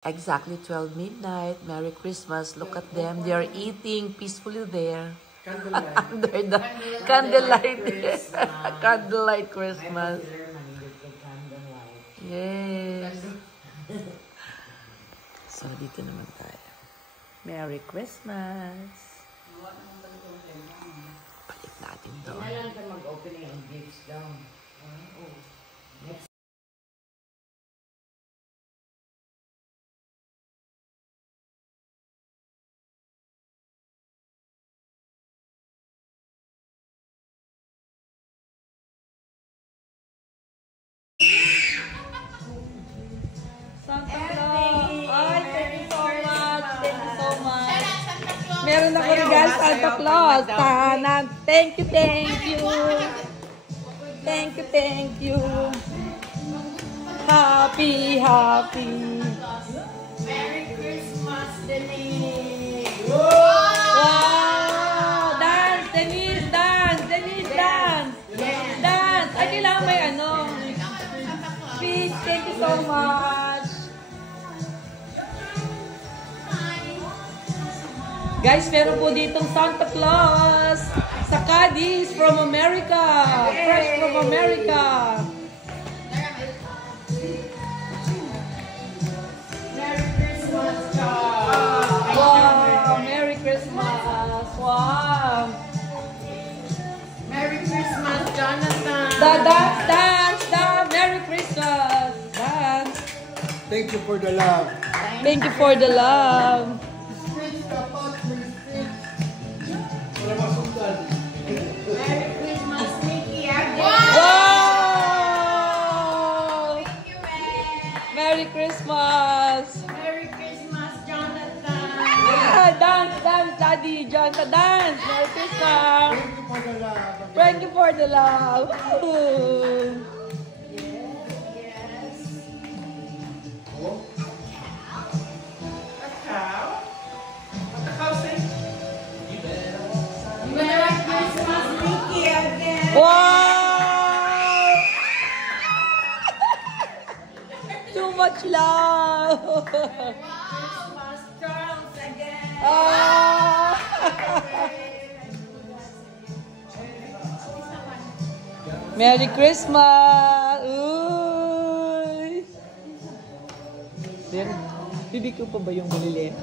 Exactly 12 midnight. Merry Christmas. Look at them. They are eating peacefully there. Candlelight. Under the candlelight. Candlelight Christmas. Yes. So, dito naman tayo. Merry Christmas. Balik natin doon. Kailan ka mag-opening ang gifts down? Next. Santa Claus! Ay, thank you so much! Thank you so much! Meron ako regalo Santa Claus! Tahanan! Thank you, thank you! Thank you, thank you! Happy, happy! Merry Christmas, Denise! Wow! Dance! Denise, dance! Denise, dance! Dance! Ay, kailangan may ano? Speech! Thank you so much! Guys, meron po ditong Santa Claus sa Cadiz from America. Fresh from America. Merry Christmas, Charles! Wow, Merry Christmas. Wow. Merry Christmas, Jonathan! Dance, Merry Christmas. Dance. Thank you for the love. Thank you for the love. Merry Christmas, Nikki! Wow! Merry Christmas. Merry Christmas, Jonathan! Dance, Daddy. Jonathan, dance. Merry Christmas. Thank you for the love. Thank you for the love. Woo. Merry Christmas, Nikki, again! Wow! Too much love. Christmas, Charles, again! Ah. Merry Christmas. Uy. Bibi ko pa ba yung malili?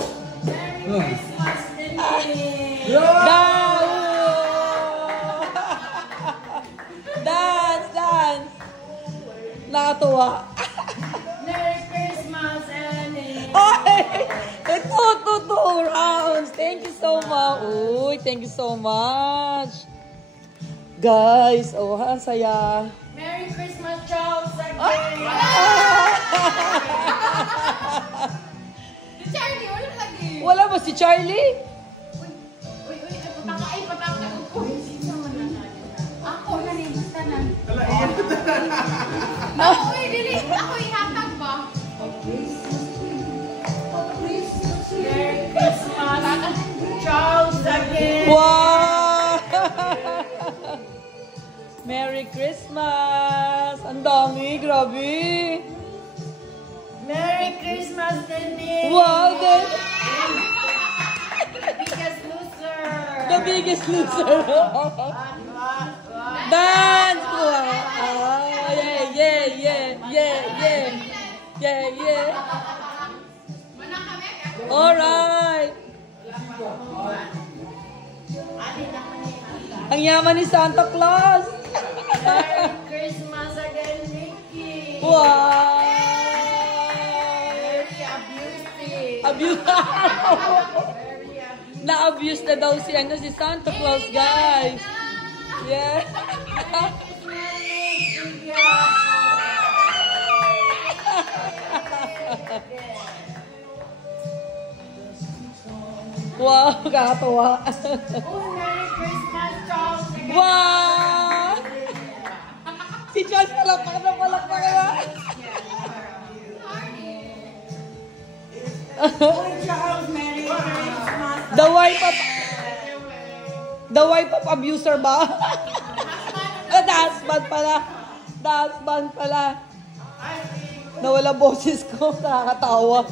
Merry Christmas, Denise! Dance! Nakatuwa. Merry Christmas, Annie! Ay! Ito, 2 rounds. Thank you so much. Uy, thank you so much. Guys, oh, ang saya. Merry Christmas, Charles, again! Charlie, wala lagi! Wala ba si Charlie? Uy, pataka. Uy, sino man na ako na ni, basta na. Uy, dili. Ako ihatag ba? Merry Christmas, Charles, again! Wow! Merry Christmas! Ang dami, grabe! Merry Christmas, Denise! Wow, Biggest loser! the biggest loser! Dance! Wow! Yeah! Alright! Ang yaman ni Santa Claus! Merry Christmas again, Nikki! Wow! Very abusive! Na-abuse na daw si Santa Claus, guys. Yeah. Wow, kakatawa. Merry Christmas, Charles! Wow! Si Charles palakpak na. Charles, Merry Christmas! The wife of abuser ba? The husband pala. Nawala boses ko, nakakatawa.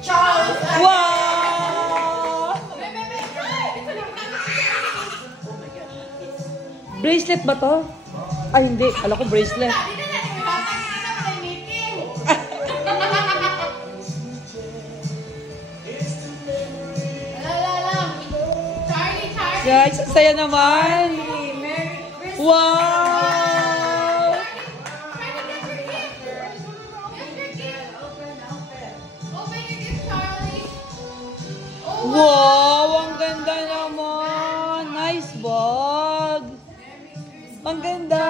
Charles! Wow! Bracelet ba to? Ay, hindi. Kala ko bracelet. Guys, ang saya naman. Wow! Wow! Ang ganda naman. Nice bag. Ang ganda.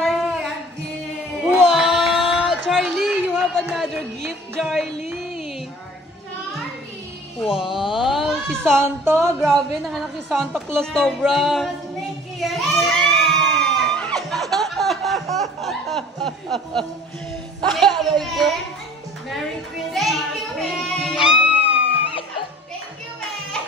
Wow! Charlie, you have another gift, Charlie. Wow! Si Santa. Grabe, nanganak si Santa Claus sobra. Aray ko. Merry Christmas. Thank you, man. Thank you, man.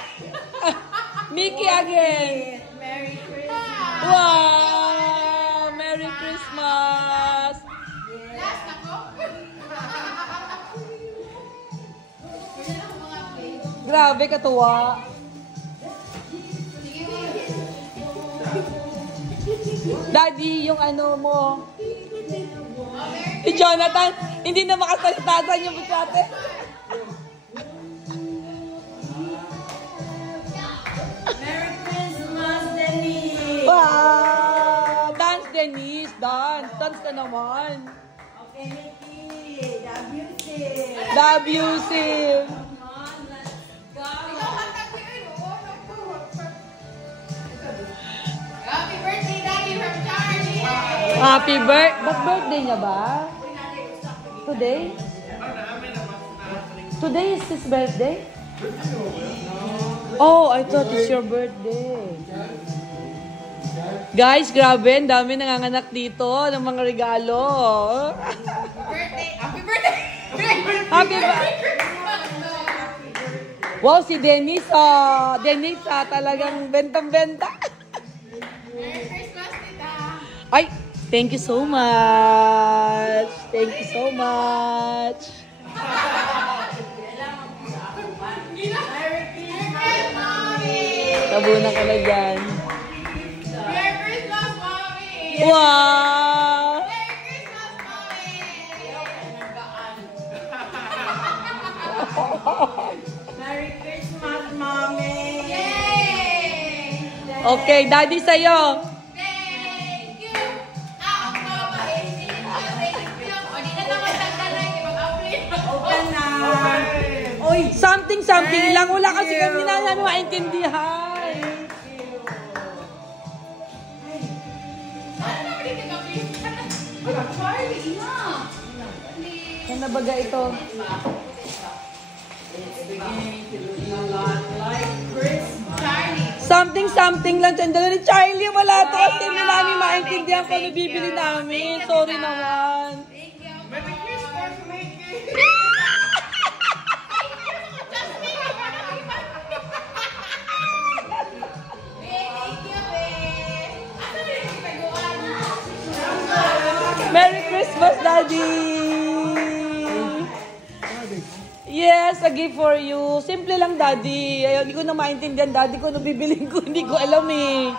Mickey again. Merry Christmas. Wow! Merry Christmas. Last ako. Grabe, katuwa. Daddy, yung ano mo. Si Jonathan, hindi na makasalita sa inyo butsate. Merry Christmas, Denise. Wow! Dance, Denise. Dance. Dance ka naman. Okay, Mickey. Abusive. The abusive. Happy birthday, Daddy, from Charlie. Happy birthday. Ba't birthday niya ba? Today? Today is his birthday? Oh, I thought it's your birthday. Guys, grabe. Ang dami nanganganak dito ng mga regalo. Birthday. Happy birthday. Happy birthday. Wow, si Denise. Oh. Denise, talagang bentang-benta. Merry Christmas, Tita. Ay, thank you so much. Thank you so much. Merry Christmas, Mommy. Tabunan ka na dyan. Merry Christmas, Mommy. Wow! Merry Christmas, Mommy. Merry Christmas, Mommy. Yay! Okay, Daddy sa'yo. Thank you. Ang mama is in the thank you. O, di na naman tagdalan. Mag-upgrade. Open na. Oy, something lang. Wala kasi kami na namin maintindihan. Ano naman din nag-upgrade? Charlie, na. Ano na baga ito? Charlie. Something lang. Tandala ni Charlie. Wala to kasi hindi namin maintindihan kung ano bibili namin. Sorry naman. Thank you. Merry Christmas, Mickey! Merry Christmas, Daddy! Yes, a gift for you. Simple lang, Daddy. Ayaw, hindi ko na maintindihan, Daddy, kung ano bibiling ko. Hindi ko alam eh.